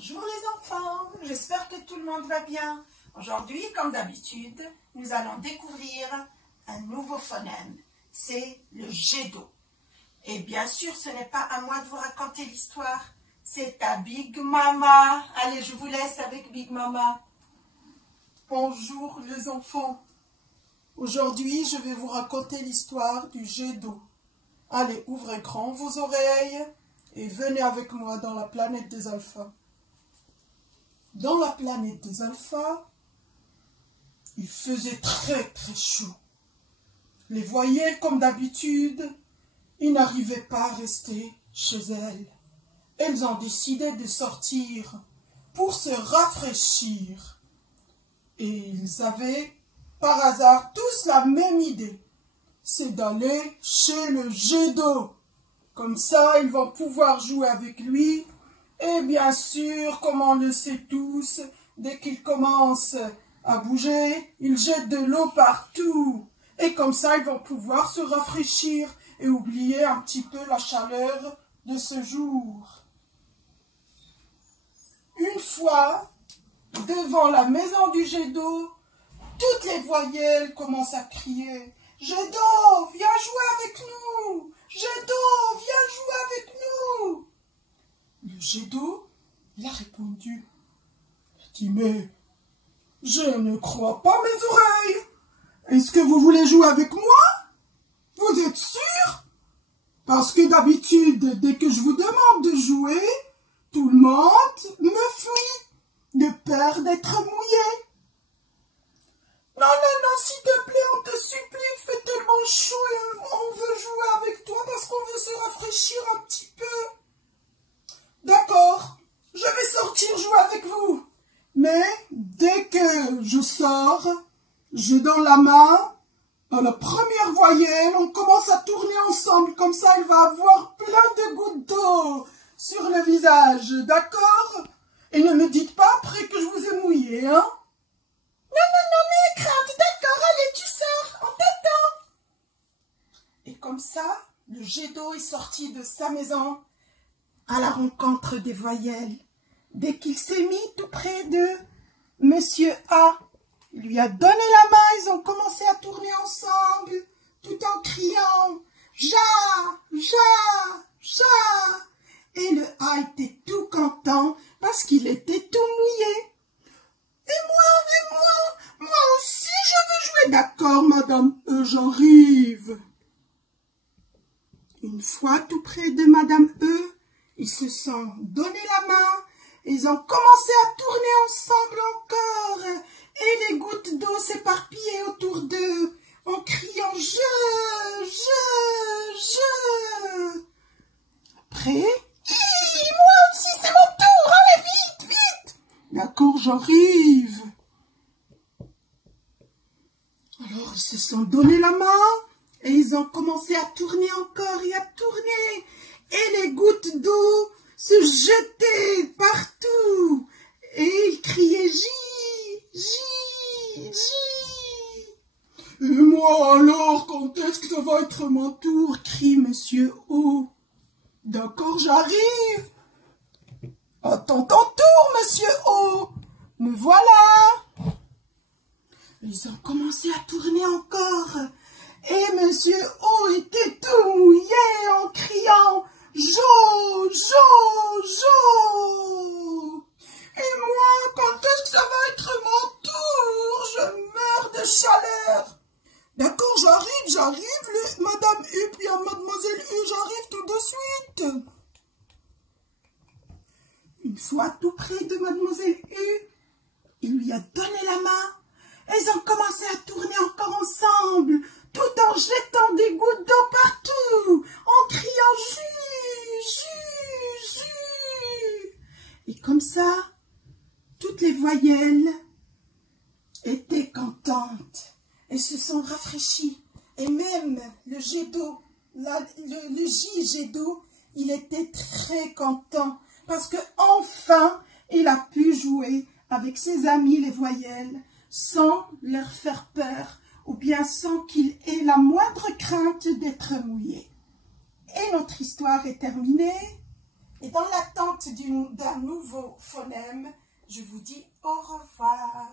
Bonjour les enfants, j'espère que tout le monde va bien. Aujourd'hui, comme d'habitude, nous allons découvrir un nouveau phonème. C'est le jet d'eau. Et bien sûr, ce n'est pas à moi de vous raconter l'histoire, c'est à Big Mama. Allez, je vous laisse avec Big Mama. Bonjour les enfants. Aujourd'hui, je vais vous raconter l'histoire du jet d'eau. Allez, ouvrez grand vos oreilles et venez avec moi dans la planète des alphas. Dans la planète des alphas, il faisait très chaud. Les voyelles, comme d'habitude, ils n'arrivaient pas à rester chez elles. Elles ont décidé de sortir pour se rafraîchir. Et ils avaient, par hasard, tous la même idée. C'est d'aller chez le jet d'eau. Comme ça, ils vont pouvoir jouer avec lui. Et bien sûr, comme on le sait tous, dès qu'il commence à bouger, il jette de l'eau partout. Et comme ça, ils vont pouvoir se rafraîchir et oublier un petit peu la chaleur de ce jour. Une fois, devant la maison du jet d'eau, toutes les voyelles commencent à crier « Jet d'eau, viens jouer avec nous! Jet d'eau, viens jouer avec nous !» Le jet d'eau, il a répondu. Il a dit, mais je ne crois pas mes oreilles. Est-ce que vous voulez jouer avec moi? Vous êtes sûr? Parce que d'habitude, dès que je vous demande de jouer, tout le monde me fuit, de peur d'être mouillé. Non, s'il te plaît, on te supplie, il fait tellement chaud et on veut jouer avec toi parce qu'on veut se rafraîchir un petit peu. D'accord, je vais sortir jouer avec vous. Mais dès que je sors, j'ai dans la main la première voyelle, on commence à tourner ensemble, comme ça elle va avoir plein de gouttes d'eau sur le visage, d'accord? Et ne me dites pas après que je vous ai mouillé, hein? Non, mais crainte, d'accord, allez, tu sors, on t'attend. Et comme ça, le jet d'eau est sorti de sa maison à la rencontre des voyelles. Dès qu'il s'est mis tout près de Monsieur A, il lui a donné la main, ils ont commencé à tourner ensemble, tout en criant « Ja, Ja, Ja !» Et le A était tout content parce qu'il était tout mouillé. « Et moi aussi je veux jouer. »« D'accord, madame, j'arrive. » Une fois tout près de madame E, ils se sont donné la main, ils ont commencé à tourner ensemble encore, et les gouttes d'eau s'éparpillaient autour d'eux, en criant « Je !» Après, « Moi aussi, c'est mon tour, allez, vite !»« D'accord, j'arrive. » Alors, ils se sont donné la main, et ils ont commencé à tourner encore et à tourner. Et les gouttes d'eau se jetaient partout. Et ils criaient « J ! Et moi alors, quand est-ce que ça va être mon tour ?» crie Monsieur O. « D'accord, j'arrive. »« Attends ton tour, Monsieur O. Me voilà. » Ils ont commencé à tourner encore. Et Monsieur O était tout mouillé en criant « Jo, Jo, Jo !» Et moi, quand est-ce que ça va être mon tour? Je meurs de chaleur. D'accord, j'arrive, Madame U, puis à Mademoiselle U, j'arrive tout de suite. Une fois tout près de Mademoiselle U, il lui a donné la main. Et ils ont commencé à tourner encore ensemble, tout en jetant des gouttes d'eau partout, en criant « Jus ! » Et comme ça, toutes les voyelles étaient contentes et se sont rafraîchies. Et même le jet d'eau, le jet d'eau, il était très content parce que enfin il a pu jouer avec ses amis les voyelles sans leur faire peur ou bien sans qu'il ait la moindre crainte d'être mouillé. Et notre histoire est terminée. Et dans l'attente d'un nouveau phonème, je vous dis au revoir.